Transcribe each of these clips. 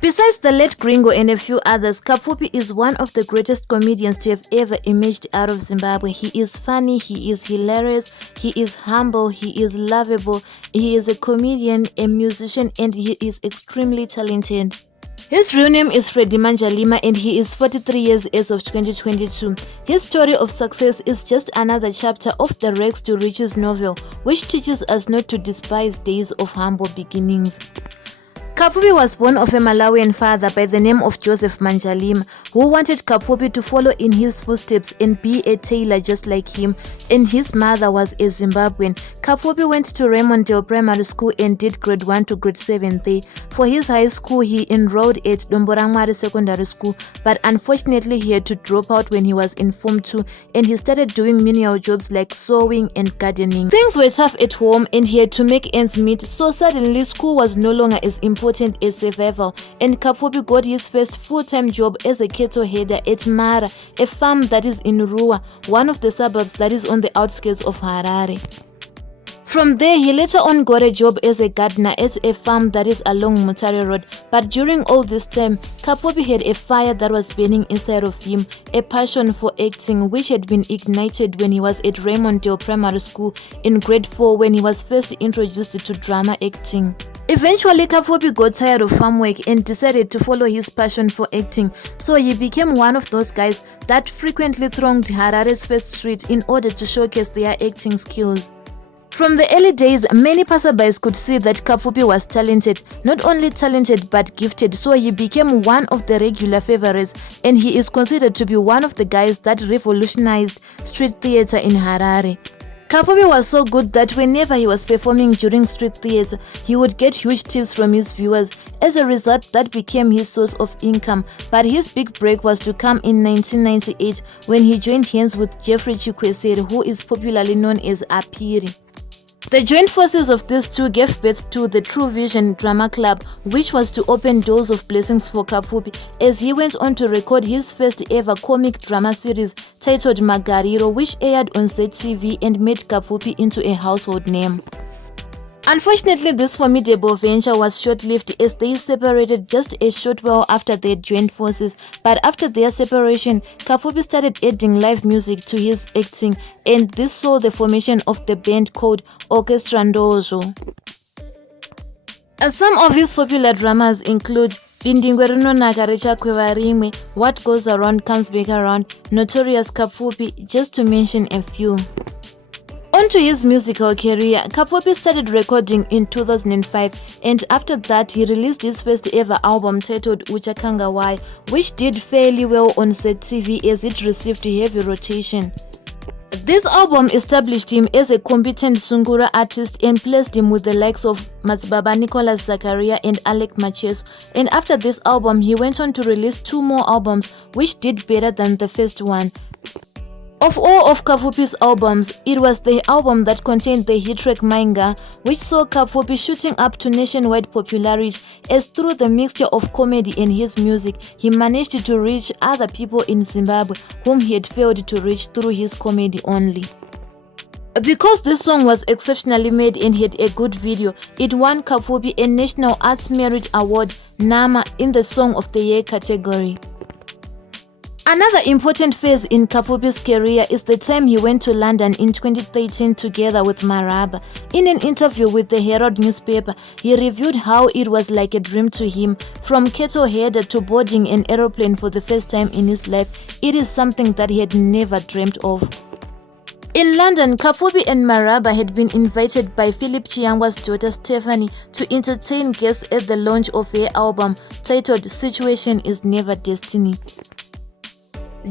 Besides the late Gringo and a few others, Kapfupi is one of the greatest comedians to have ever emerged out of Zimbabwe. He is funny, he is hilarious, he is humble, he is lovable, he is a comedian, a musician, and he is extremely talented. His real name is Freddie Manjalima and he is 43 years as of 2022. His story of success is just another chapter of the Rags to Riches novel, which teaches us not to despise days of humble beginnings. Kapfupi was born of a Malawian father by the name of Joseph Manjalima, who wanted Kapfupi to follow in his footsteps and be a tailor just like him, and his mother was a Zimbabwean. Kapfupi went to Raymondale Primary School and did grade 1 to grade 7 there. For his high school, he enrolled at Domborangwari Secondary School, but unfortunately he had to drop out when he was in Form 2, and he started doing menial jobs like sewing and gardening. Things were tough at home and he had to make ends meet, so suddenly school was no longer as important as survival, and Kapfupi got his first full-time job as a cattle header at Mara, a farm that is in Ruwa, one of the suburbs that is on the outskirts of Harare. From there, he later on got a job as a gardener at a farm that is along Mutare Road. But during all this time, Kapfupi had a fire that was burning inside of him, a passion for acting which had been ignited when he was at Raymondale Primary School in grade 4 when he was first introduced to drama acting. Eventually, Kapfupi got tired of farm work and decided to follow his passion for acting, so he became one of those guys that frequently thronged Harare's First Street in order to showcase their acting skills. From the early days, many passerbys could see that Kapfupi was talented, not only talented but gifted, so he became one of the regular favorites, and he is considered to be one of the guys that revolutionized street theater in Harare. Kapfupi was so good that whenever he was performing during street theater, he would get huge tips from his viewers. As a result, that became his source of income. But his big break was to come in 1998 when he joined hands with Jeffrey Chikwesere, who is popularly known as Apiri. The joint forces of these two gave birth to the True Vision Drama Club, which was to open doors of blessings for Kapfupi as he went on to record his first ever comic drama series titled Magariro, which aired on ZTV and made Kapfupi into a household name. Unfortunately, this formidable venture was short-lived as they separated just a short while after their joined forces. But after their separation, Kapfupi started adding live music to his acting, and this saw the formation of the band called Orchestra Ndozo. Some of his popular dramas include Dindingwerino Nakarecha Kwevarimwe, What Goes Around Comes Back Around, Notorious Kapfupi, just to mention a few. On to his musical career, Kapfupi started recording in 2005, and after that he released his first ever album titled Uchakanga Wai, which did fairly well on ZTV as it received heavy rotation. This album established him as a competent Sungura artist and placed him with the likes of Mazibaba Nicholas Zakaria and Alec Macheso, and after this album he went on to release 2 more albums which did better than the first one. Of all of Kapfupi's albums, it was the album that contained the hit track Mainga, which saw Kapfupi shooting up to nationwide popularity, as through the mixture of comedy and his music, he managed to reach other people in Zimbabwe whom he had failed to reach through his comedy only. Because this song was exceptionally made and had a good video, it won Kapfupi a National Arts Merit Award, NAMA, in the Song of the Year category. Another important phase in Kapfupi's career is the time he went to London in 2013 together with Marabha. In an interview with the Herald newspaper, he reviewed how it was like a dream to him. From cattle header to boarding an aeroplane for the first time in his life, it is something that he had never dreamt of. In London, Kapfupi and Marabha had been invited by Philip Chiyangwa's daughter Stephanie to entertain guests at the launch of her album titled Situation Is Never Destiny.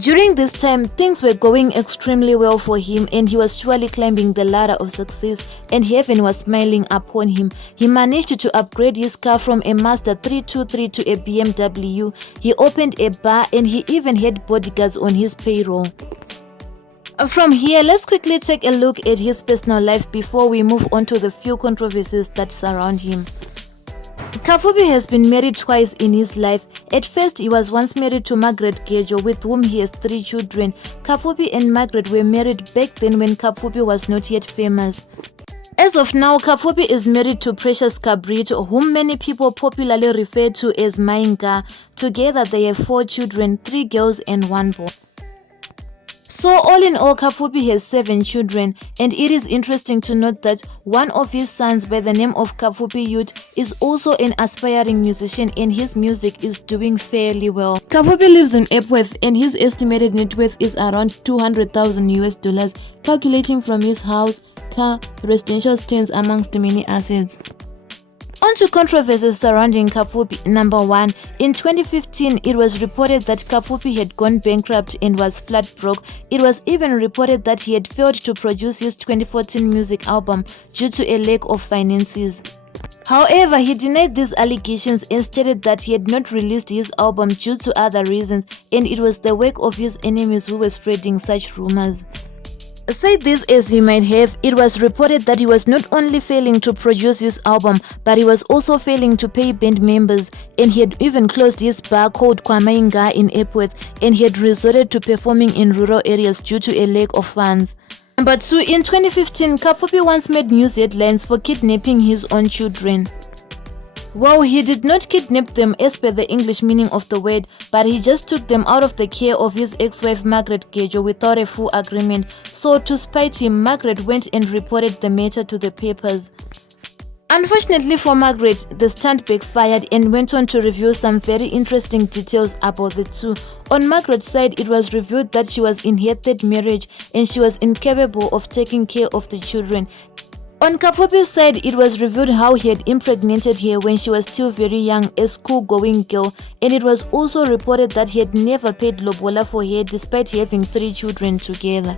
During this time, things were going extremely well for him and he was surely climbing the ladder of success, and heaven was smiling upon him. He managed to upgrade his car from a Mazda 323 to a BMW. He opened a bar and he even had bodyguards on his payroll. From here, let's quickly take a look at his personal life before we move on to the few controversies that surround him. Kapfupi has been married twice in his life. At first, he was once married to Margaret Gejo, with whom he has 3 children. Kapfupi and Margaret were married back then when Kapfupi was not yet famous. As of now, Kapfupi is married to Precious Cabrito, whom many people popularly refer to as Mainga. Together they have 4 children, 3 girls and 1 boy. So all in all, Kapfupi has 7 children, and it is interesting to note that one of his sons by the name of Kapfupi Youth is also an aspiring musician, and his music is doing fairly well. Kapfupi lives in Epworth, and his estimated net worth is around $200,000, calculating from his house, car, residential stands amongst the many assets. On to controversies surrounding Kapfupi. Number 1. In 2015, it was reported that Kapfupi had gone bankrupt and was flat broke. It was even reported that he had failed to produce his 2014 music album due to a lack of finances. However, he denied these allegations and stated that he had not released his album due to other reasons, and it was the work of his enemies who were spreading such rumors. Say this as he might have, it was reported that he was not only failing to produce his album, but he was also failing to pay band members, and he had even closed his bar called Kwamainga in Epworth, and he had resorted to performing in rural areas due to a lack of funds. Number 2. In 2015, Kapfupi once made news headlines for kidnapping his own children. Well, he did not kidnap them as per the English meaning of the word, but he just took them out of the care of his ex-wife Margaret Gejo without a full agreement. So to spite him, Margaret went and reported the matter to the papers. Unfortunately for Margaret, the stunt backfired and went on to reveal some very interesting details about the two. On Margaret's side, it was revealed that she was in her 3rd marriage and she was incapable of taking care of the children. On Kapfupi's side, it was revealed how he had impregnated her when she was still very young, a school-going girl, and it was also reported that he had never paid lobola for her despite having 3 children together.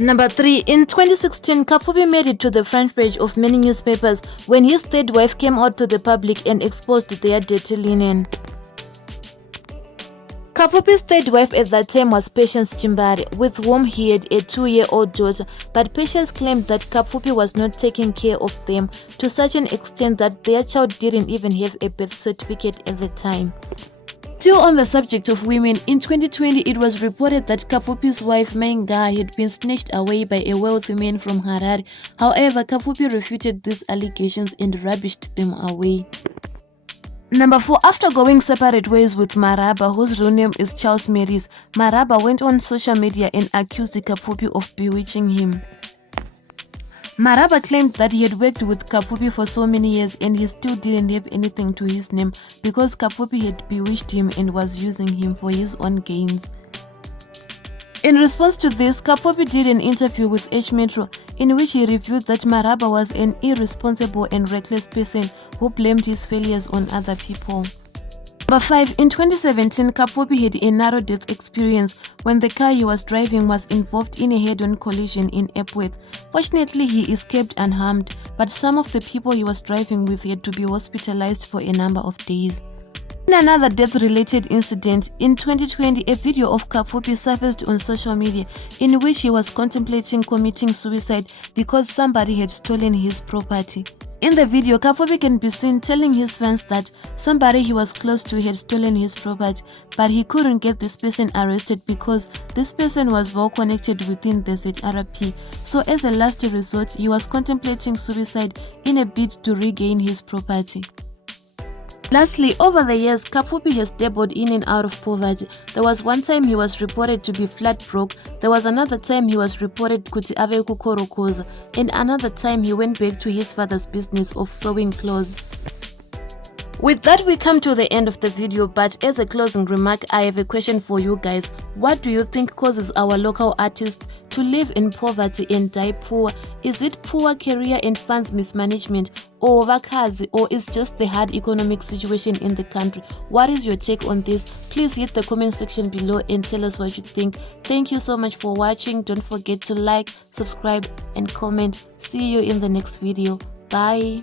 Number 3. In 2016, Kapfupi made it to the front page of many newspapers when his 3rd wife came out to the public and exposed their dirty linen. Kapfupi's 3rd wife at that time was Patience Chimbari, with whom he had a 2-year-old daughter, but Patience claimed that Kapfupi was not taking care of them to such an extent that their child didn't even have a birth certificate at the time. Still on the subject of women, in 2020 it was reported that Kapfupi's wife Mainga had been snatched away by a wealthy man from Harare. However, Kapfupi refuted these allegations and rubbished them away. Number 4. After going separate ways with Marabha, whose real name is Charles Maris, Marabha went on social media and accused Kapfupi of bewitching him. Marabha claimed that he had worked with Kapfupi for so many years and he still didn't have anything to his name because Kapfupi had bewitched him and was using him for his own gains. In response to this, Kapfupi did an interview with H Metro in which he revealed that Marabha was an irresponsible and reckless person who blamed his failures on other people. Number 5. In 2017, Kapfupi had a narrow death experience when the car he was driving was involved in a head-on collision in Epworth. Fortunately, he escaped unharmed, but some of the people he was driving with had to be hospitalized for a number of days. In another death-related incident, in 2020, a video of Kapfupi surfaced on social media in which he was contemplating committing suicide because somebody had stolen his property. In the video, Kapfupi can be seen telling his fans that somebody he was close to had stolen his property, but he couldn't get this person arrested because this person was well connected within the ZRP. So as a last resort, he was contemplating suicide in a bid to regain his property. Lastly, over the years, Kapfupi has dabbled in and out of poverty. There was one time he was reported to be flat broke, there was another time he was reported kuti ave kukorokoza, and another time he went back to his father's business of sewing clothes. With that, we come to the end of the video, but as a closing remark, I have a question for you guys. What do you think causes our local artists to live in poverty and die poor? Is it poor career and funds mismanagement, or vakazi, or is just the hard economic situation in the country? What is your take on this? Please hit the comment section below and tell us what you think. Thank you so much for watching. Don't forget to like, subscribe and comment. See you in the next video. Bye.